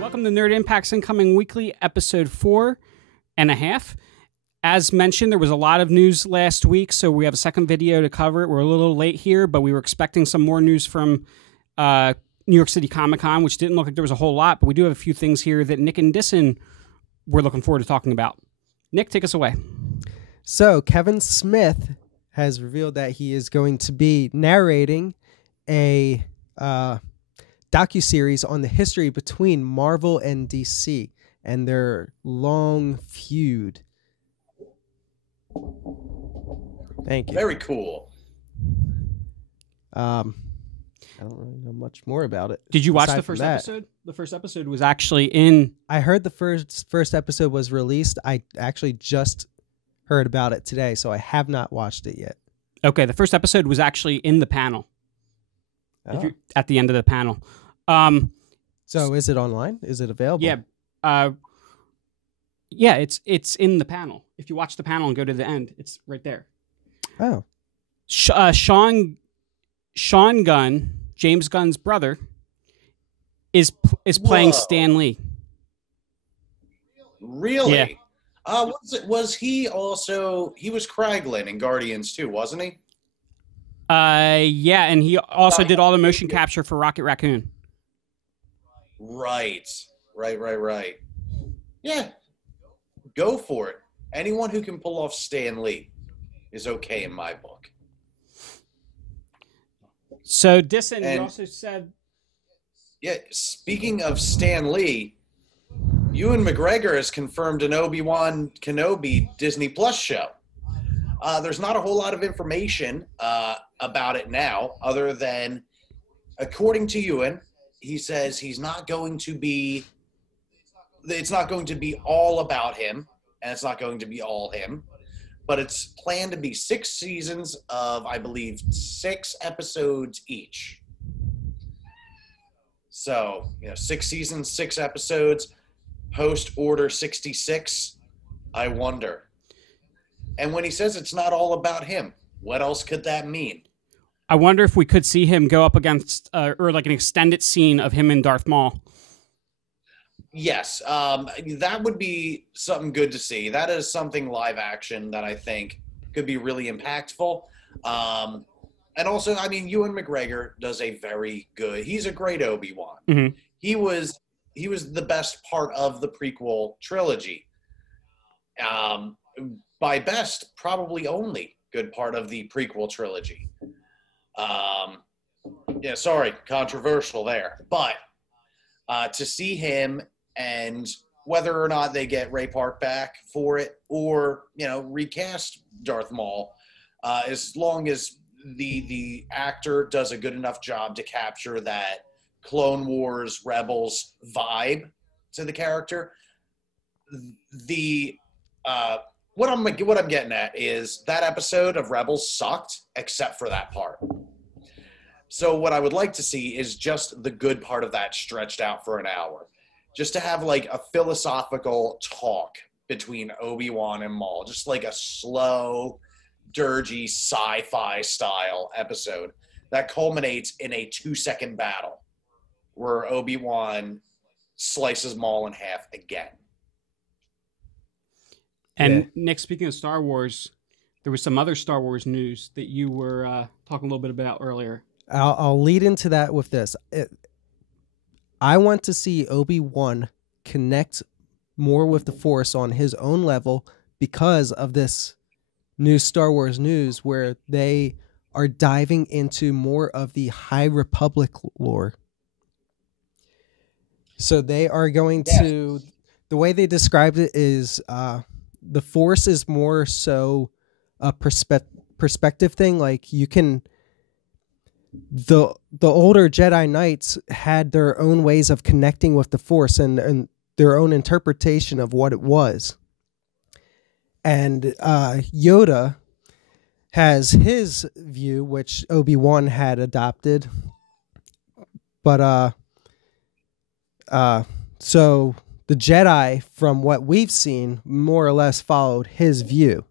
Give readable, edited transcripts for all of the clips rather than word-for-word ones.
Welcome to Nerd Impact's Incoming Weekly, episode 4.5. As mentioned, there was a lot of news last week, so we have a second video to cover it. We're a little late here, but we were expecting some more news from New York City Comic Con, which didn't look like there was a whole lot, but we do have a few things here that Nick and Dissin we're looking forward to talking about. Nick, take us away. So, Kevin Smith has revealed that he is going to be narrating a docuseries on the history between Marvel and DC and their long feud. Thank you. Very cool. I don't really know much more about it. Did you watch the first episode? The first episode was actually in... I heard the first episode was released. I actually just heard about it today, so I have not watched it yet. Okay, the first episode was actually in the panel. Oh. At the end of the panel. So is it online? Is it available? Yeah. Yeah, it's in the panel. If you watch the panel and go to the end, it's right there. Oh. Sean Gunn, James Gunn's brother, is playing Stan Lee. Really? Yeah. Was he also... He was Kraglin in Guardians too, wasn't he? Yeah, and he also did all the motion capture for Rocket Raccoon. Right. Yeah. Go for it. Anyone who can pull off Stan Lee is okay in my book. So, Dissin, you also said... Yeah, speaking of Stan Lee, Ewan McGregor has confirmed an Obi-Wan Kenobi Disney Plus show. There's not a whole lot of information about it now, other than, according to Ewan, he says it's not going to be all about him, and it's not going to be all him, but it's planned to be 6 seasons of, I believe, 6 episodes each. So, 6 seasons, 6 episodes, post Order 66, I wonder. And when he says it's not all about him, what else could that mean? I wonder if we could see him go up against, or like an extended scene of him and Darth Maul. Yes, that would be something good to see. That is something live action that I think could be really impactful. And also, Ewan McGregor does he's a great Obi-Wan. Mm-hmm. He was the best part of the prequel trilogy. By best, probably only good part of the prequel trilogy. Sorry, controversial there. But to see him, and whether or not they get Ray Park back for it or, recast Darth Maul, as long as the actor does a good enough job to capture that Clone Wars Rebels vibe to the character, what I'm getting at is that episode of Rebels sucked except for that part. So what I would like to see is just the good part of that stretched out for an hour. Just to have like a philosophical talk between Obi-Wan and Maul. Just like a slow, dirgy sci-fi style episode that culminates in a 2-second battle where Obi-Wan slices Maul in half again. And Nick, speaking of Star Wars, there was some other Star Wars news that you were talking a little bit about earlier. I'll lead into that with this. I want to see Obi-Wan connect more with the Force on his own level because of this new Star Wars news where they are diving into more of the High Republic lore. So they are going to... The way they described it is... the Force is more so a perspective thing. Like you can, the older Jedi Knights had their own ways of connecting with the Force and their own interpretation of what it was. And Yoda has his view, which Obi-Wan had adopted. But So the Jedi, from what we've seen, more or less followed his view.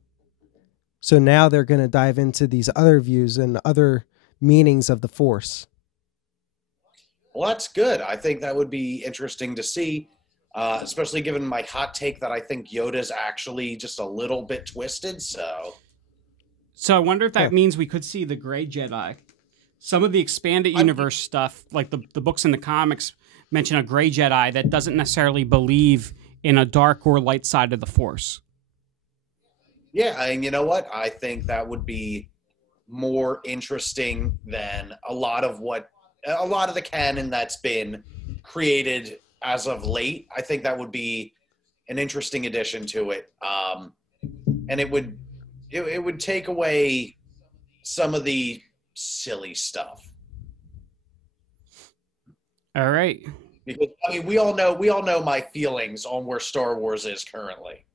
So now they're going to dive into these other views and other meanings of the Force. Well, that's good. I think that would be interesting to see, especially given my hot take that I think Yoda's actually just a little bit twisted. So I wonder if that means we could see the Gray Jedi. Some of the expanded universe stuff, like the books and the comics, mention a Gray Jedi that doesn't necessarily believe in a dark or light side of the Force. Yeah, and you know what? I think that would be more interesting than a lot of the canon that's been created as of late. I think that would be an interesting addition to it, and it would take away some of the silly stuff. All right. Because I mean, we all know my feelings on where Star Wars is currently.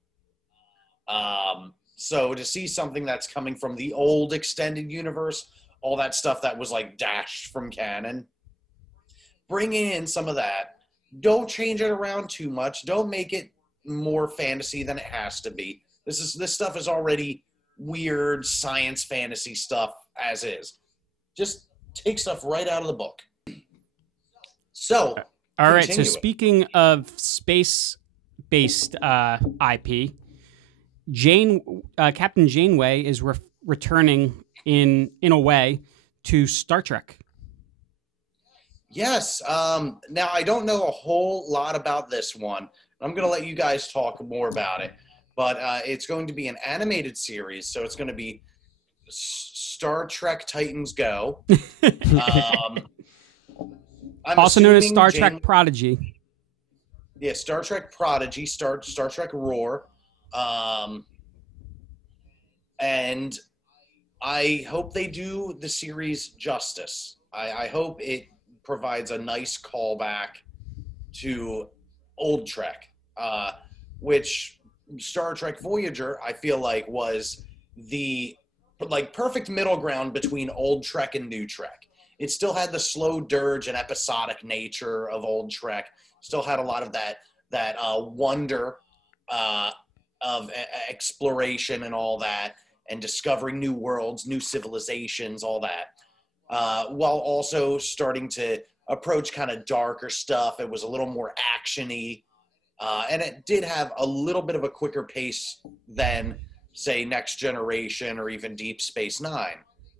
So to see something that's coming from the old extended universe, all that stuff that was like dashed from canon, bringing in some of that. Don't change it around too much. Don't make it more fantasy than it has to be. This stuff is already weird science fantasy stuff as is. Just take stuff right out of the book. So, all right. So speaking of space-based IP, Captain Janeway is returning in a way to Star Trek. Yes. Now, I don't know a whole lot about this one. I'm going to let you guys talk more about it. But it's going to be an animated series, so it's going to be Star Trek Titans Go. Also known as Star Trek Prodigy. Yeah, Star Trek Prodigy, Star Trek Roar. And I hope they do the series justice. I hope it provides a nice callback to old Trek, which Star Trek Voyager, I feel like, was the perfect middle ground between old Trek and new Trek. It still had the slow dirge and episodic nature of old Trek. Still had a lot of that wonder of exploration and all that, and discovering new worlds, new civilizations, all that. While also starting to approach kind of darker stuff. It was a little more action-y. And it did have a little bit of a quicker pace than, say, Next Generation or even Deep Space Nine.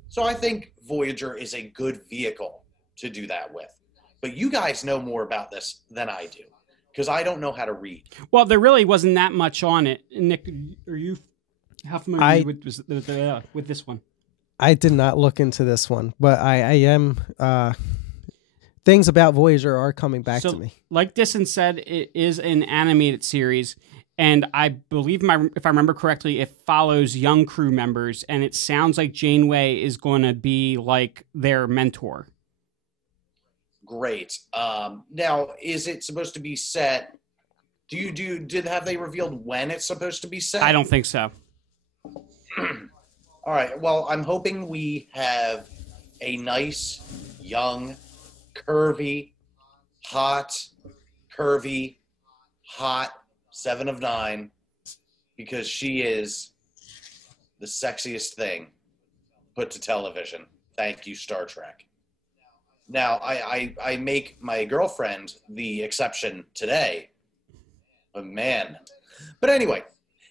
So I think Voyager is a good vehicle to do that with. But you guys know more about this than I do, because I don't know how to read. Well, there really wasn't that much on it. Nick, are you how familiar with this one? I did not look into this one, but I am... things about Voyager are coming back to me. Like Dissin said, it is an animated series, and I believe, if I remember correctly, it follows young crew members, and it sounds like Janeway is going to be like their mentor. Great. Now, is it supposed to be set? Have they revealed when it's supposed to be set? I don't think so. All right. Well, I'm hoping we have a nice, young, curvy, hot 7 of 9, because she is the sexiest thing put to television. Thank you, Star Trek. Now, I make my girlfriend the exception today. But man. But anyway,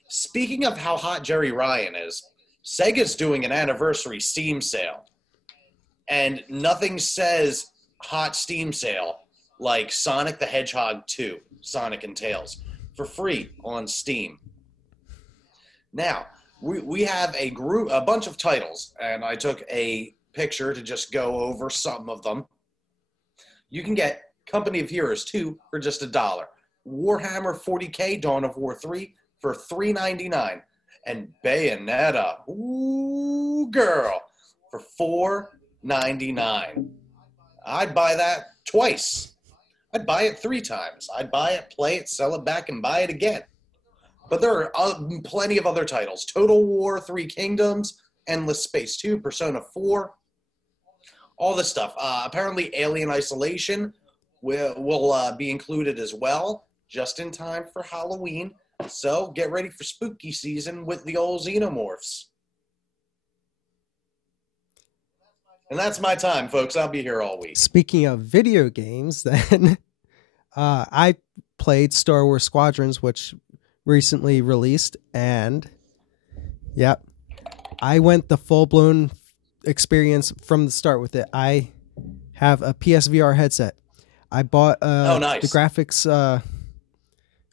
speaking of how hot Jerry Ryan is, Sega's doing an anniversary Steam sale. And nothing says hot Steam sale like Sonic the Hedgehog 2, Sonic and Tails, for free on Steam. Now, we have a bunch of titles, and I took a picture to just go over some of them. You can get Company of Heroes 2 for just $1. Warhammer 40K Dawn of War 3 for $3.99. And Bayonetta, ooh girl, for $4.99. I'd buy that twice. I'd buy it 3 times. I'd buy it, play it, sell it back, and buy it again. But there are plenty of other titles. Total War, 3 Kingdoms, Endless Space 2, Persona 4, all this stuff. Apparently Alien Isolation will be included as well, just in time for Halloween. So get ready for spooky season with the old xenomorphs. And that's my time, folks. I'll be here all week. Speaking of video games, then I played Star Wars Squadrons, which recently released, and yep, I went the full-blown experience from the start with it. I have a PSVR headset. I bought nice. the graphics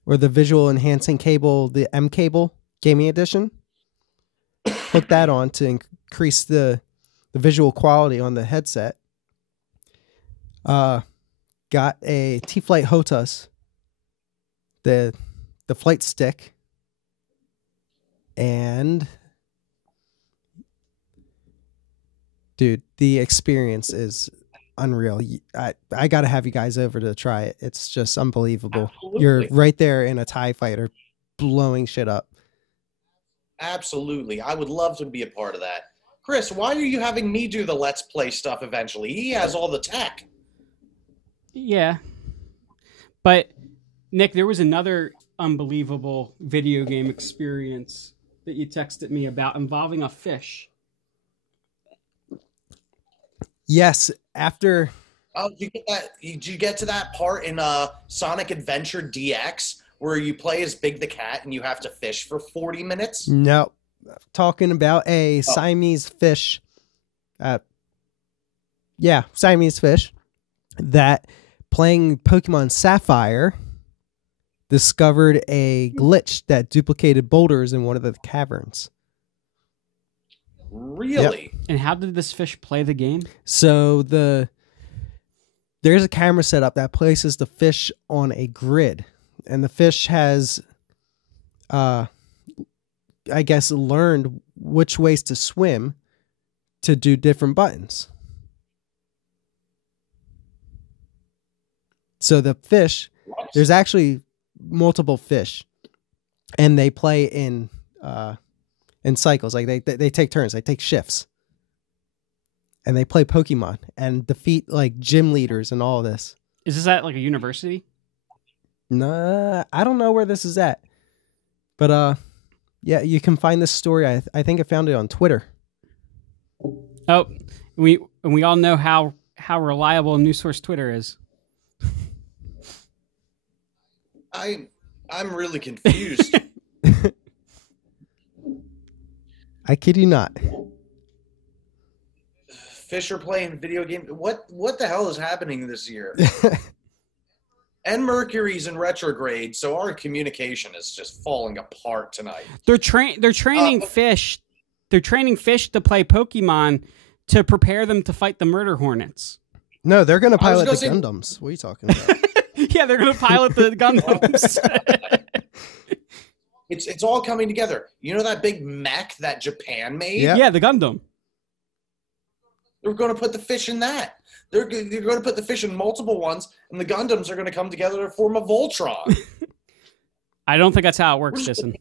or the visual enhancing cable, the M cable gaming edition. Hooked that on to increase the visual quality on the headset. Got a T-Flight HOTAS, the flight stick, and dude, the experience is unreal. I got to have you guys over to try it. It's just unbelievable. Absolutely. You're right there in a TIE fighter blowing shit up. Absolutely. I would love to be a part of that. Chris, why are you having me do the Let's Play stuff eventually? He has all the tech. Yeah. But, Nick, there was another unbelievable video game experience that you texted me about involving a fish. Yes, after... Oh, did you get to that part in Sonic Adventure DX where you play as Big the Cat and you have to fish for 40 minutes? No. Talking about a Siamese fish. Siamese fish that playing Pokemon Sapphire discovered a glitch that duplicated boulders in one of the caverns. Really? Yep. And how did this fish play the game? So there's a camera set up that places the fish on a grid, and the fish has, I guess, learned which ways to swim to do different buttons. So the fish, there's actually multiple fish, and they play in cycles. Like they take turns, they take shifts, and they play Pokemon and defeat like gym leaders and all of this. Is this at like a university? Nah, I don't know where this is at, but yeah, you can find this story. I think I found it on Twitter. Oh, we all know how reliable news source Twitter is. I'm really confused. I kid you not. Fish are playing video games. What the hell is happening this year? And Mercury's in retrograde, so our communication is just falling apart tonight. They're training fish. They're training fish to play Pokemon to prepare them to fight the murder hornets. No, they're going to pilot the Gundams. What are you talking about? Yeah, they're going to pilot the Gundams. It's all coming together. You know that big mech that Japan made? Yeah, the Gundam. They're going to put the fish in that. They're going to put the fish in multiple ones, and the Gundams are going to come together to form a Voltron. I don't think that's how it works, Dissin.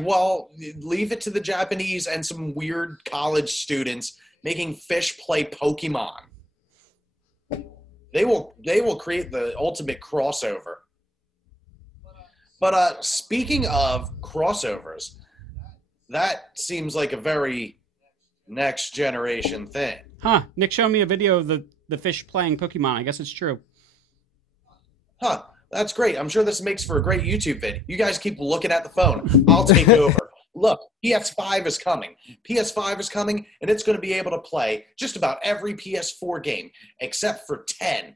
Well, leave it to the Japanese and some weird college students making fish play Pokemon. They will create the ultimate crossover. But speaking of crossovers, that seems like a very next generation thing. Huh. Nick showed me a video of the fish playing Pokemon. I guess it's true. Huh. That's great. I'm sure this makes for a great YouTube vid. You guys keep looking at the phone. I'll take over. Look, PS5 is coming. PS5 is coming, and it's going to be able to play just about every PS4 game except for 10.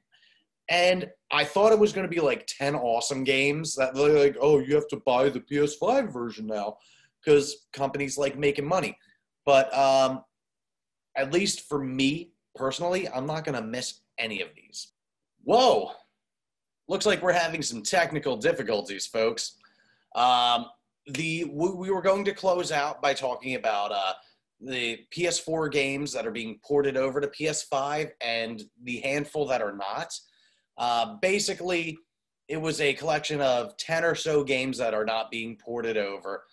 And I thought it was going to be like 10 awesome games that they're like, oh, you have to buy the PS5 version now because companies like making money. But at least for me personally, I'm not going to miss any of these. Whoa. Looks like we're having some technical difficulties, folks. We were going to close out by talking about the PS4 games that are being ported over to PS5 and the handful that are not. Basically, it was a collection of 10 or so games that are not being ported over,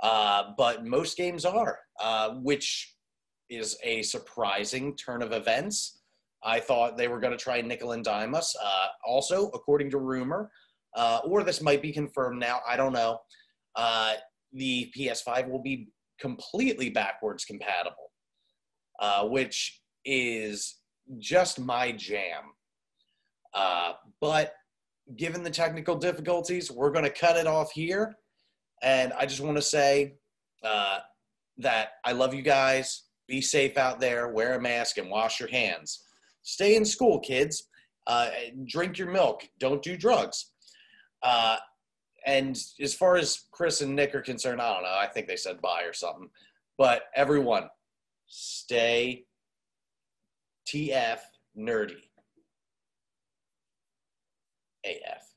but most games are, which is a surprising turn of events. I thought they were going to try nickel and dime us. Also, according to rumor, or this might be confirmed now, I don't know, the PS5 will be completely backwards compatible, which is just my jam. But given the technical difficulties, we're going to cut it off here. And I just want to say that I love you guys. Be safe out there. Wear a mask and wash your hands. Stay in school, kids. Drink your milk. Don't do drugs. And as far as Chris and Nick are concerned, I don't know. I think they said bye or something. But everyone, stay TF nerdy. AF.